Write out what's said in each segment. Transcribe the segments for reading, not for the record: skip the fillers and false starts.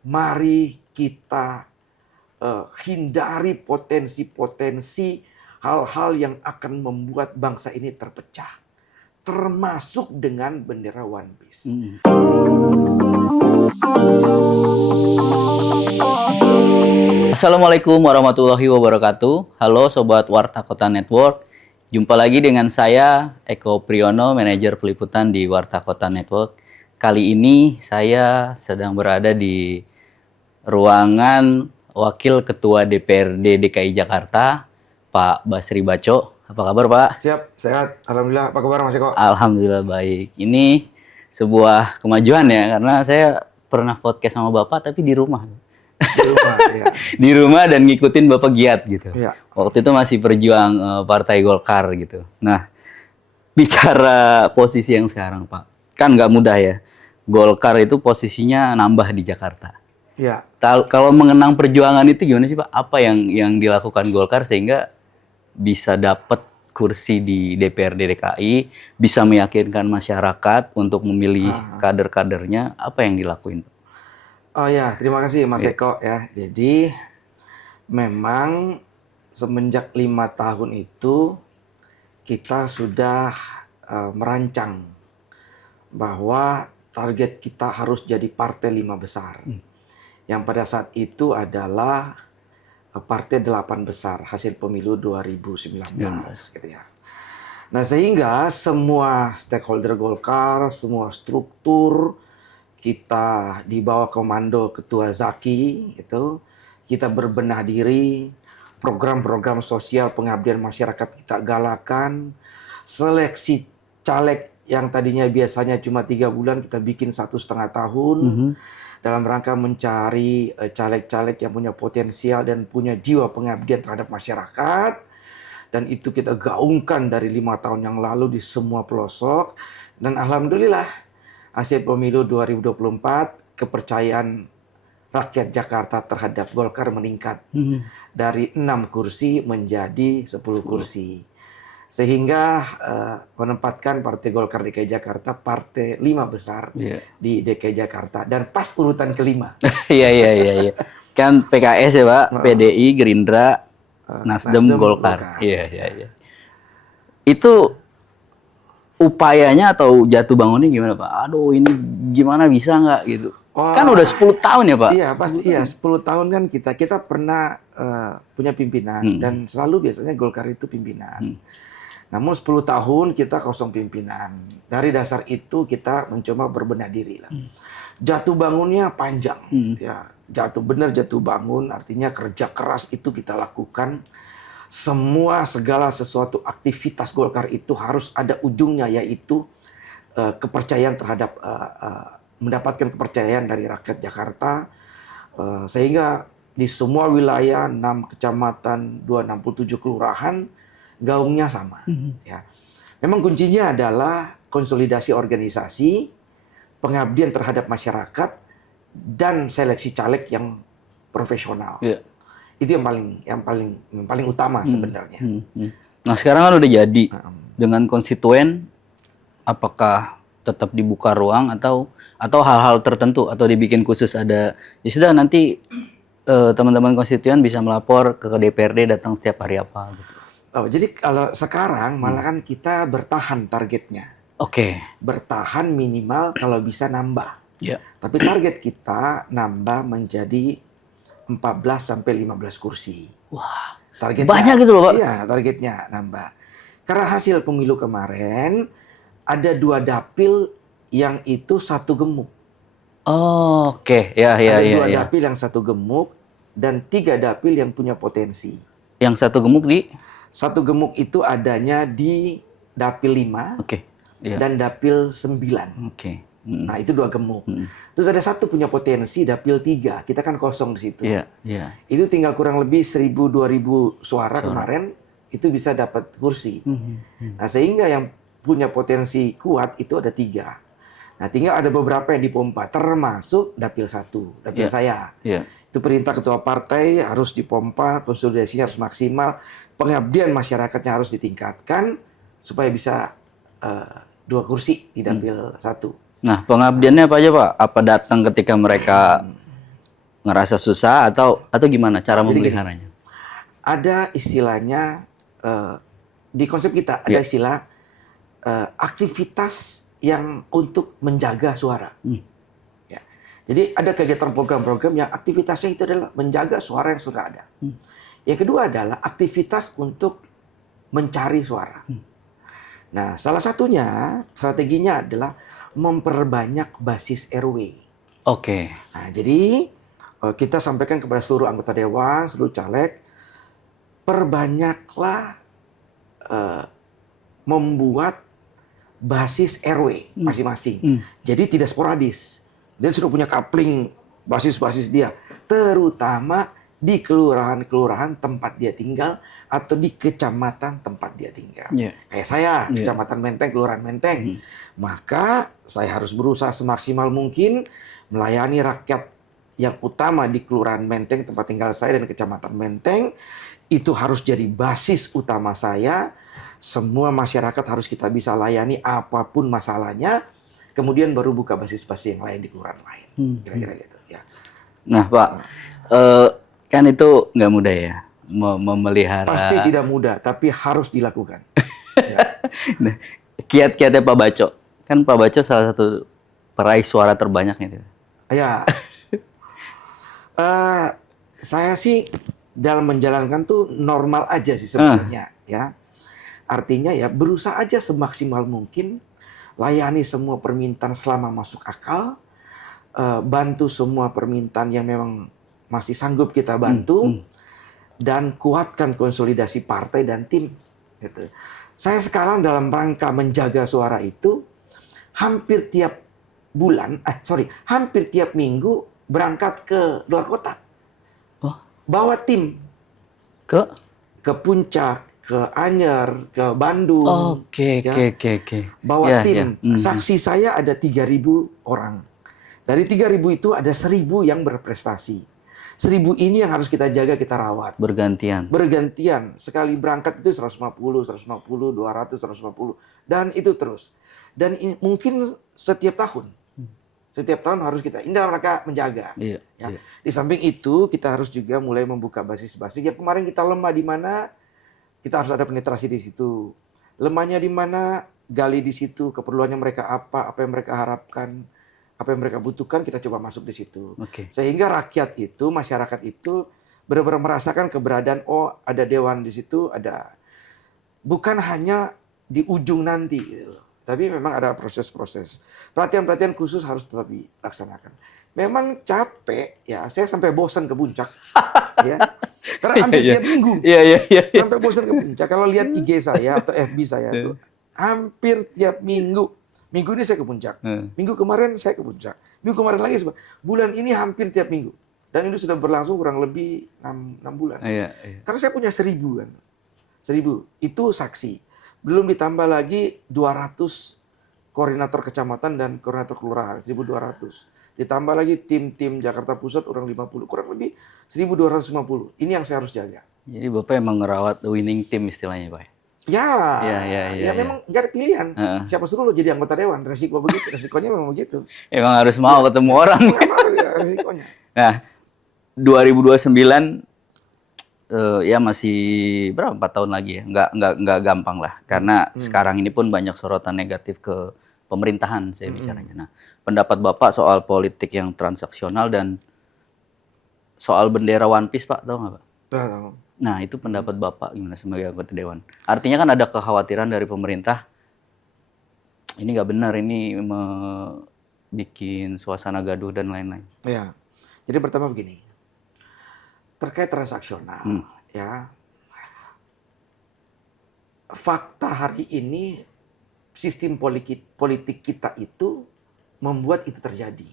mari kita hindari potensi-potensi hal-hal yang akan membuat bangsa ini terpecah, termasuk dengan bendera One Piece. Assalamualaikum warahmatullahi wabarakatuh. Halo Sobat Warta Kota Network. Jumpa lagi dengan saya, Eko Priyono, Manajer Peliputan di Warta Kota Network. Kali ini saya sedang berada di ruangan Wakil Ketua DPRD DKI Jakarta, Pak Basri Baco. Apa kabar, Pak? Siap, sehat. Alhamdulillah. Apa kabar Mas Eko? Alhamdulillah baik. Ini sebuah kemajuan ya, karena saya pernah podcast sama Bapak tapi di rumah. Di rumah, ya. Di rumah dan ngikutin Bapak giat gitu. Ya. Waktu itu masih berjuang Partai Golkar gitu. Nah, bicara posisi yang sekarang Pak, kan nggak mudah ya. Golkar itu posisinya nambah di Jakarta. Ya. Kalau mengenang perjuangan itu gimana sih Pak? Apa yang dilakukan Golkar sehingga bisa dapat kursi di DPRD DKI, bisa meyakinkan masyarakat untuk memilih kader-kadernya, apa yang dilakuin? Oh ya, terima kasih Mas Eko ya. Jadi memang semenjak 5 tahun itu kita sudah merancang bahwa target kita harus jadi partai 5 besar. Yang pada saat itu adalah partai 8 besar hasil pemilu 2019 gitu ya. Nah, sehingga semua stakeholder Golkar, semua struktur kita di bawah komando Ketua Zaki itu kita berbenah diri, program-program sosial pengabdian masyarakat kita galakan, seleksi caleg yang tadinya biasanya cuma 3 bulan kita bikin 1,5 tahun dalam rangka mencari caleg-caleg yang punya potensial dan punya jiwa pengabdian terhadap masyarakat, dan itu kita gaungkan dari 5 tahun yang lalu di semua pelosok, dan alhamdulillah hasil pemilu 2024 kepercayaan rakyat Jakarta terhadap Golkar meningkat dari 6 kursi menjadi 10 kursi. Sehingga menempatkan Partai Golkar DKI Jakarta partai 5 besar di DKI Jakarta dan pas urutan kelima. Iya. Kan PKS ya Pak, PDI, Gerindra, Nasdem, Golkar. Iya. Itu upayanya atau jatuh bangunnya gimana Pak? Aduh ini gimana bisa nggak gitu? Kan udah 10 tahun ya Pak? Iya pasti iya, 10 tahun kan kita pernah punya pimpinan dan selalu biasanya Golkar itu pimpinan. Namun 10 tahun kita kosong pimpinan. Dari dasar itu kita mencoba berbenah diri lah. Jatuh bangunnya panjang. Ya, jatuh bangun artinya kerja keras itu kita lakukan. Segala sesuatu aktivitas Golkar itu harus ada ujungnya, yaitu kepercayaan terhadap mendapatkan kepercayaan dari rakyat Jakarta, sehingga di semua wilayah 6 kecamatan 267 kelurahan gaungnya sama. Ya, memang kuncinya adalah konsolidasi organisasi, pengabdian terhadap masyarakat, dan seleksi caleg yang profesional. Itu yang paling utama sebenarnya. Nah sekarang kan udah jadi dengan konstituen, apakah tetap dibuka ruang atau hal-hal tertentu atau dibikin khusus ada ya sudah nanti teman-teman konstituen bisa melapor ke DPRD datang setiap hari apa gitu. Oh, jadi kalau sekarang malah kan kita bertahan targetnya. Bertahan minimal kalau bisa nambah. Tapi target kita nambah menjadi 14 sampai 15 kursi. Wah, targetnya banyak gitu loh Pak. Iya, targetnya nambah. Karena hasil pemilu kemarin ada 2 dapil yang itu 1 gemuk. Ada 2 dapil yang 1 gemuk dan 3 dapil yang punya potensi. Yang 1 gemuk di? 1 gemuk itu adanya di dapil 5 dan dapil 9. Nah, itu 2 gemuk. Terus ada 1 punya potensi dapil 3. Kita kan kosong di situ. Itu tinggal kurang lebih 1.000-2.000 suara kemarin itu bisa dapat kursi. Nah, sehingga yang punya potensi kuat itu ada 3. Nah, tinggal ada beberapa yang dipompa, termasuk dapil 1, dapil saya. Itu perintah ketua partai harus dipompa, konsolidasinya harus maksimal, pengabdian masyarakatnya harus ditingkatkan supaya bisa 2 kursi di dapil 1. Nah, pengabdiannya apa aja Pak? Apa datang ketika mereka ngerasa susah atau gimana cara Jadi gini, memeliharanya? ada istilahnya di konsep kita ada Iya. istilah aktivitas yang untuk menjaga suara. Ya. Jadi ada kegiatan program-program yang aktivitasnya itu adalah menjaga suara yang sudah ada. Yang kedua adalah aktivitas untuk mencari suara. Nah, salah satunya strateginya adalah memperbanyak basis RW. Oke. Nah, jadi kita sampaikan kepada seluruh anggota dewan, seluruh caleg, perbanyaklah membuat basis RW masing-masing. Jadi tidak sporadis. Dia sudah punya kapling basis-basis dia, terutama di kelurahan-kelurahan tempat dia tinggal atau di kecamatan tempat dia tinggal. Iya. Kayak saya, Kecamatan Menteng, Kelurahan Menteng. Maka saya harus berusaha semaksimal mungkin melayani rakyat yang utama di Kelurahan Menteng, tempat tinggal saya dan Kecamatan Menteng. Itu harus jadi basis utama saya. Semua masyarakat harus kita bisa layani apapun masalahnya. Kemudian baru buka basis-basis yang lain di kelurahan lain. Kira-kira gitu ya. Nah, Pak, kan itu nggak mudah ya memelihara. Pasti tidak mudah, tapi harus dilakukan. Ya. Nah, kiat-kiatnya Pak Baco. Kan Pak Baco salah satu peraih suara terbanyak itu. Ya. Saya sih dalam menjalankan tuh normal aja sih sebenarnya ya. Artinya ya berusaha aja semaksimal mungkin layani semua permintaan selama masuk akal, bantu semua permintaan yang memang masih sanggup kita bantu, dan kuatkan konsolidasi partai dan tim. Gitu. Saya sekarang dalam rangka menjaga suara itu hampir tiap hampir tiap minggu berangkat ke luar kota, bawa tim ke Puncak, ke Anyer, ke Bandung. Oke. Bawa tim. Saksi saya ada 3.000 orang. Dari 3.000 itu ada 1.000 yang berprestasi. 1.000 ini yang harus kita jaga, kita rawat. Bergantian. Sekali berangkat itu 150, 200, 150. Dan itu terus. Dan mungkin setiap tahun. Setiap tahun harus kita mereka menjaga. Iya. Di samping itu, kita harus juga mulai membuka basis-basis. Yang kemarin kita lemah di mana, kita harus ada penetrasi di situ. Lemahnya di mana, gali di situ. Keperluannya mereka apa yang mereka harapkan, apa yang mereka butuhkan, kita coba masuk di situ. Sehingga rakyat itu, masyarakat itu benar-benar merasakan keberadaan, ada dewan di situ, ada. Bukan hanya di ujung nanti, gitu loh. Tapi memang ada proses-proses. Perhatian-perhatian khusus harus tetap dilaksanakan. Memang capek, ya. Saya sampai bosan ke Puncak. Ya. Karena hampir tiap minggu. Iya. Sampai bosan ke Puncak. Kalau lihat IG saya atau FB saya tuh, hampir tiap minggu. Minggu ini saya ke Puncak. Minggu kemarin saya ke Puncak. Minggu kemarin lagi. Bulan ini hampir tiap minggu. Dan itu sudah berlangsung kurang lebih 6 bulan. Iya. Karena saya punya 1.000 kan. 1.000. Itu saksi. Belum ditambah lagi 200 koordinator kecamatan dan koordinator kelurahan, 1.200. Ditambah lagi tim-tim Jakarta Pusat orang 50, kurang lebih 1.250. Ini yang saya harus jaga. Jadi Bapak emang ngerawat winning team istilahnya, Pak? Ya, memang nggak ada pilihan. Siapa suruh lo jadi anggota dewan? Resikonya memang begitu. Emang harus mau ketemu orang. Resikonya. Nah, 2029 ya masih berapa 4 tahun lagi ya, nggak gampang lah, karena sekarang ini pun banyak sorotan negatif ke pemerintahan saya bicaranya. Nah, pendapat Bapak soal politik yang transaksional dan soal bendera One Piece, Pak, tahu nggak, Pak? Tahu. Nah, itu pendapat Bapak gimana sebagai anggota dewan? Artinya kan ada kekhawatiran dari pemerintah, ini nggak benar, ini bikin suasana gaduh dan lain-lain. Ya, jadi pertama begini. Terkait transaksional, ya, fakta hari ini sistem politik kita itu membuat itu terjadi.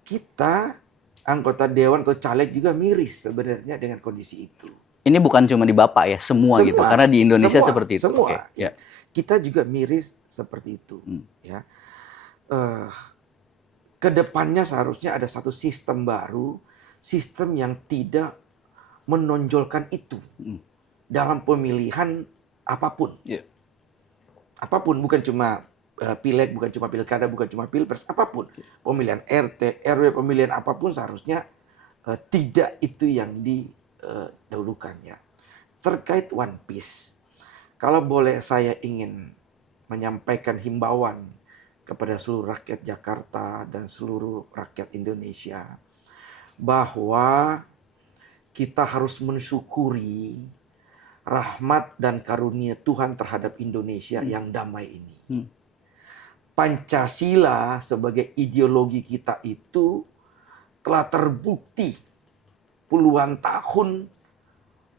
Kita anggota dewan atau caleg juga miris sebenarnya dengan kondisi itu. Ini bukan cuma di Bapak ya, semua gitu, karena di Indonesia seperti itu. Semua. Ya. Kita juga miris seperti itu. Ya. Kedepannya seharusnya ada satu sistem baru. Sistem yang tidak menonjolkan itu dalam pemilihan apapun. Apapun, bukan cuma pileg, bukan cuma pilkada, bukan cuma pilpres, apapun. Pemilihan RT, RW, pemilihan apapun seharusnya tidak itu yang didahulukan ya. Terkait One Piece, kalau boleh saya ingin menyampaikan himbauan kepada seluruh rakyat Jakarta dan seluruh rakyat Indonesia bahwa kita harus mensyukuri rahmat dan karunia Tuhan terhadap Indonesia yang damai ini. Pancasila sebagai ideologi kita itu telah terbukti puluhan tahun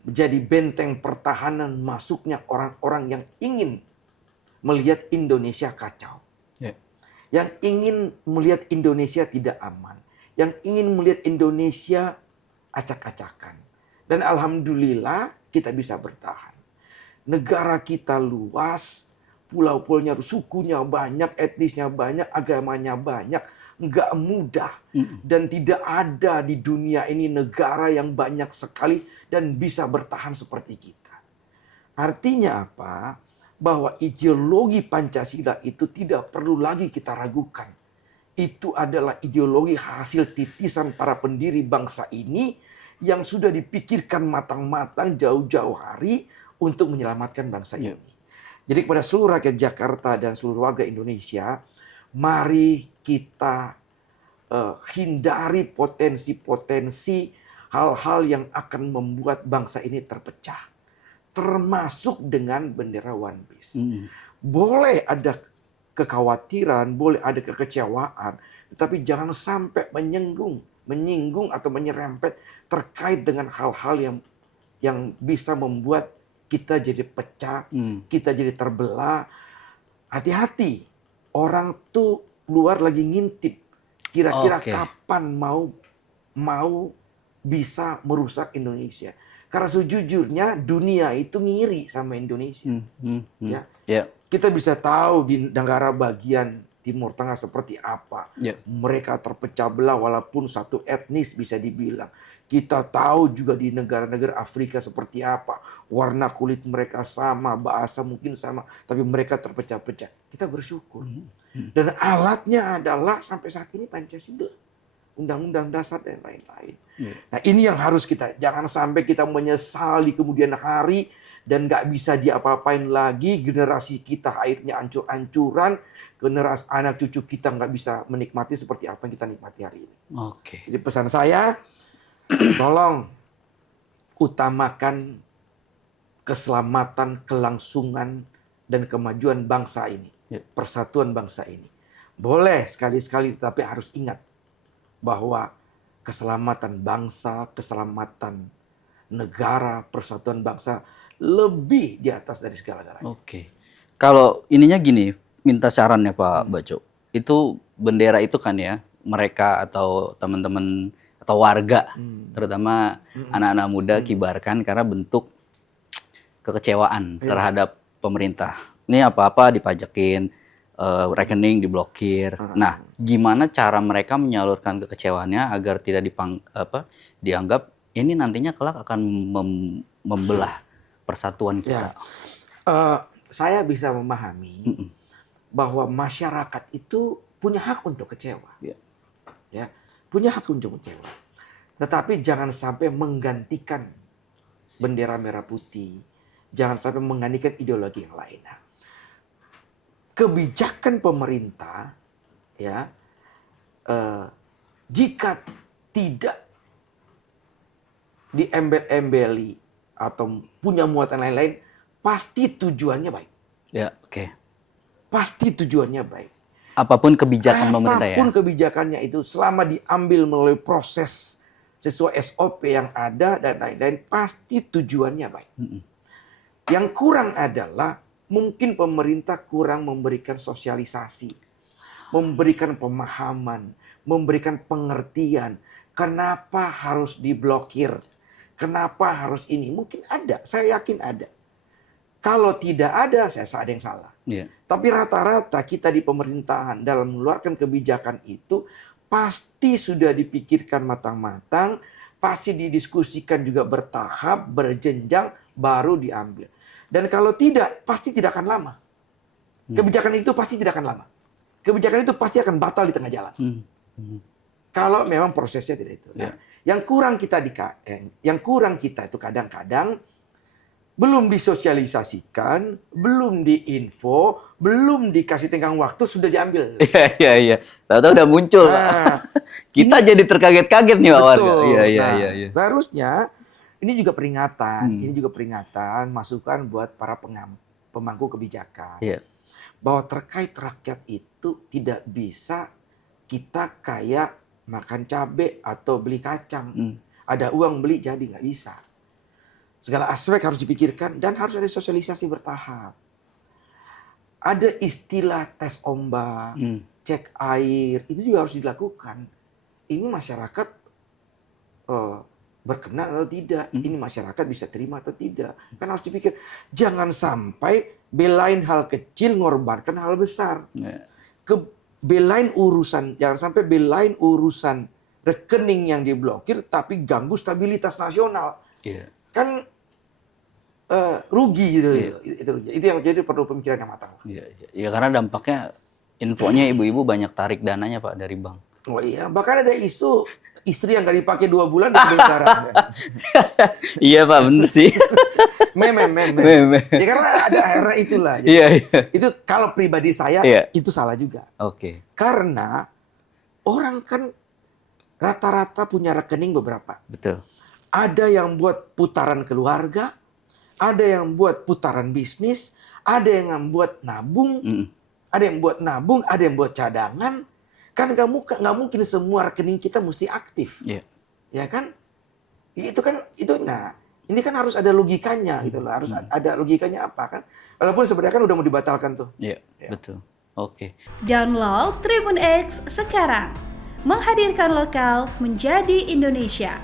menjadi benteng pertahanan masuknya orang-orang yang ingin melihat Indonesia kacau. Yang ingin melihat Indonesia tidak aman. Yang ingin melihat Indonesia acak-acakan. Dan alhamdulillah kita bisa bertahan. Negara kita luas, pulau-pulaunya, sukunya banyak, etnisnya banyak, agamanya banyak. Nggak mudah. Dan tidak ada di dunia ini negara yang banyak sekali dan bisa bertahan seperti kita. Artinya apa? Bahwa ideologi Pancasila itu tidak perlu lagi kita ragukan. Itu adalah ideologi hasil titisan para pendiri bangsa ini yang sudah dipikirkan matang-matang jauh-jauh hari untuk menyelamatkan bangsa ini. Jadi kepada seluruh rakyat Jakarta dan seluruh warga Indonesia, mari kita hindari potensi-potensi hal-hal yang akan membuat bangsa ini terpecah. Termasuk dengan bendera One Piece. Boleh ada kekhawatiran, boleh ada kekecewaan, tetapi jangan sampai menyinggung atau menyerempet terkait dengan hal-hal yang bisa membuat kita jadi pecah, kita jadi terbelah. Hati-hati, orang tuh luar lagi ngintip, kira-kira kapan mau bisa merusak Indonesia. Karena sejujurnya dunia itu ngiri sama Indonesia. Ya. Kita bisa tahu di negara bagian Timur Tengah seperti apa. Mereka terpecah belah walaupun satu etnis bisa dibilang. Kita tahu juga di negara-negara Afrika seperti apa. Warna kulit mereka sama, bahasa mungkin sama. Tapi mereka terpecah-pecah. Kita bersyukur. Dan alatnya adalah sampai saat ini Pancasila. Undang-undang dasar dan lain-lain. Nah ini yang harus kita, jangan sampai kita menyesal di kemudian hari dan nggak bisa diapa-apain lagi, generasi kita akhirnya ancur-ancuran, generasi anak cucu kita nggak bisa menikmati seperti apa yang kita nikmati hari ini. Jadi pesan saya, tolong utamakan keselamatan, kelangsungan, dan kemajuan bangsa ini. Persatuan bangsa ini. Boleh sekali-sekali, tapi harus ingat bahwa keselamatan bangsa, keselamatan negara, persatuan bangsa lebih di atas dari segala-galanya. Kalau ininya gini, minta saran ya Pak Baco. Itu bendera itu kan ya, mereka atau teman-teman atau warga, terutama anak-anak muda kibarkan karena bentuk kekecewaan terhadap pemerintah. Ini apa-apa dipajakin, rekening diblokir. Nah, gimana cara mereka menyalurkan kekecewaannya agar tidak dianggap ini nantinya kelak akan membelah persatuan kita? Saya bisa memahami bahwa masyarakat itu punya hak untuk kecewa, punya hak untuk kecewa. Tetapi jangan sampai menggantikan bendera merah putih, jangan sampai menggantikan ideologi yang lain. Kebijakan pemerintah jika tidak diembel-embeli atau punya muatan lain-lain, pasti tujuannya baik. Pasti tujuannya baik. Apapun kebijakan pemerintah ya. Apapun kebijakannya itu selama diambil melalui proses sesuai SOP yang ada dan lain-lain, pasti tujuannya baik. Yang kurang adalah mungkin pemerintah kurang memberikan sosialisasi, memberikan pemahaman, memberikan pengertian. Kenapa harus diblokir? Kenapa harus ini? Mungkin ada, saya yakin ada. Kalau tidak ada, saya ada yang salah. Tapi rata-rata kita di pemerintahan dalam mengeluarkan kebijakan itu pasti sudah dipikirkan matang-matang, pasti didiskusikan juga bertahap, berjenjang, baru diambil. Dan kalau tidak, pasti tidak akan lama. Kebijakan itu pasti tidak akan lama. Kebijakan itu pasti akan batal di tengah jalan. Kalau memang prosesnya tidak itu. Nah, yang kurang kita itu kadang-kadang belum disosialisasikan, belum diinfo, belum dikasih tenggang waktu sudah diambil. Iya. Tahu-tahu udah muncul. Nah, Kita jadi terkaget-kaget nih Pak warga. betul. Iya. Seharusnya ini juga peringatan, masukan buat para pemangku kebijakan. Iya. Bahwa terkait rakyat itu tidak bisa kita kayak makan cabai atau beli kacang. Ada uang beli jadi nggak bisa. Segala aspek harus dipikirkan dan harus ada sosialisasi bertahap. Ada istilah tes ombak, cek air, itu juga harus dilakukan. Ini masyarakat berkenan atau tidak, ini masyarakat bisa terima atau tidak. Kan harus dipikir, jangan sampai belain hal kecil, ngorbankan hal besar. Jangan sampai belain urusan rekening yang diblokir, tapi ganggu stabilitas nasional. Kan rugi gitu. Itu yang jadi perlu pemikiran yang matang. Iya, karena dampaknya infonya ibu-ibu banyak tarik dananya Pak dari bank. Oh iya, bahkan ada isu istri yang nggak dipakai 2 bulan dan sekarang. Iya Pak, bener sih. Meme. Ya karena ada era itulah. Iya. Itu kalau pribadi saya itu salah juga. Oke. Karena orang kan rata-rata punya rekening beberapa. Betul. Ada yang buat putaran keluarga, ada yang buat putaran bisnis, ada yang buat nabung, ada yang buat nabung, ada yang buat cadangan. Kan nggak mungkin semua rekening kita mesti aktif, ya kan? Nah ini kan harus ada logikanya gitu loh, harus ada logikanya apa kan? Walaupun sebenarnya kan udah mau dibatalkan tuh. Iya, betul. Oke. Download Tribun X sekarang, menghadirkan lokal menjadi Indonesia.